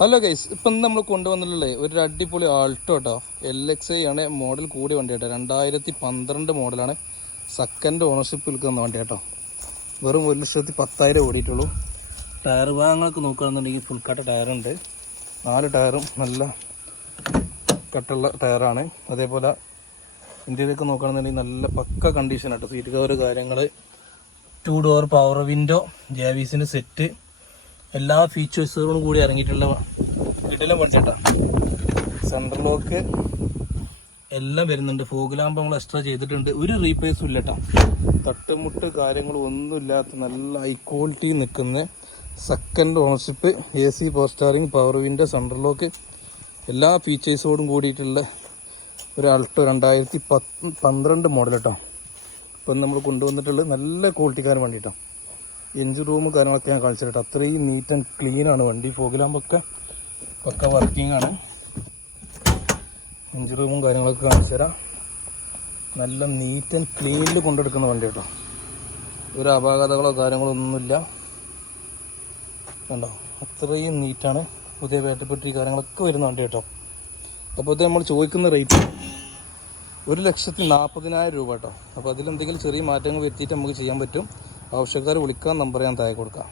Hello guys, ഇപ്പം നമ്മൾ കൊണ്ടുവന്നിട്ടുള്ളത് ഒരു അടിപൊളി ആൾട്ടോ കേട്ടോ. LXi ആണ് മോഡൽ കൂടിയ വണ്ടി കേട്ടോ. 2012 മോഡലാണ്. സെക്കൻഡ് ഓണർഷിപ്പ് വിൽക്കുന്ന വണ്ടി കേട്ടോ. വെറും 1,10,000 ഓടിയിട്ടുള്ളൂ. ടയർ ഭാഗങ്ങളൊക്കെ നോക്കുകയാണെന്നുണ്ടെങ്കിൽ ഫുൾ കട്ട ടയറുണ്ട്. 4 ടയറും നല്ല കട്ടുള്ള ടയറാണ്. അതേപോലെ ഇന്ത്യയിലേക്ക് നോക്കുകയാണെന്നുണ്ടെങ്കിൽ നല്ല പക്ക കണ്ടീഷൻ കേട്ടോ. സീറ്റ് കവർ കാര്യങ്ങൾ, 2 ഡോർ പവർ വിൻഡോ, JVSന്റെ സെറ്റ്, എല്ലാ ഫീച്ചേഴ്സുകളും കൂടി ഇറങ്ങിയിട്ടുള്ള കിടിലൻ വണ്ടി കേട്ടോ. സെൻട്രൽ ലോക്ക് എല്ലാം വരുന്നുണ്ട്. ഫോഗ് ലാമ്പ് നമ്മൾ എക്സ്ട്രാ ചെയ്തിട്ടുണ്ട്. ഒരു റീപ്ലേസും ഇല്ല കേട്ടോ. തട്ടുമുട്ട് കാര്യങ്ങളും ഒന്നുമില്ലാത്ത നല്ല ഹൈ ക്വാളിറ്റി നിൽക്കുന്ന second ownership, AC power steering, power window, central lock എല്ലാ ഫീച്ചേഴ്സോടും കൂടിയിട്ടുള്ള ഒരു ആൾട്ടോ 2012 മോഡൽ കേട്ടോ. ഇപ്പം നമ്മൾ കൊണ്ടുവന്നിട്ടുള്ളത് നല്ല ക്വാളിറ്റിക്കാരൻ വണ്ടി കേട്ടോ. എഞ്ചിൻ റൂം കാര്യങ്ങളൊക്കെ ഞാൻ കാണിച്ചിട്ട് അത്രയും നീറ്റ് ആൻഡ് ക്ലീൻ ആണ് വണ്ടി. ഫോഗ് ലാമ്പൊക്കെ പക്ക വർക്കിംഗ് ആണ്. എഞ്ചിൻ റൂമും കാര്യങ്ങളൊക്കെ കാണിച്ചു തരാം. നല്ല നീറ്റ് ആൻഡ് ക്ലീനിൽ കൊണ്ടെടുക്കുന്ന വണ്ടി കേട്ടോ. ഒരു അപാകതകളോ കാര്യങ്ങളോ ഒന്നുമില്ല കണ്ടോ. അത്രയും നീറ്റാണ്. പുതിയ ബാറ്ററി കാര്യങ്ങളൊക്കെ വരുന്ന വണ്ടി കേട്ടോ. അപ്പോൾ ഇത് നമ്മൾ ചോദിക്കുന്ന റേറ്റ് 1,40,000 രൂപ കേട്ടോ. അപ്പോൾ അതിലെന്തെങ്കിലും ചെറിയ മാറ്റങ്ങൾ വരുത്തിയിട്ട് നമുക്ക് ചെയ്യാൻ പറ്റും. ആവശ്യക്കാർ വിളിക്കാൻ നമ്പർ ഞാൻ താഴെ കൊടുക്കാം.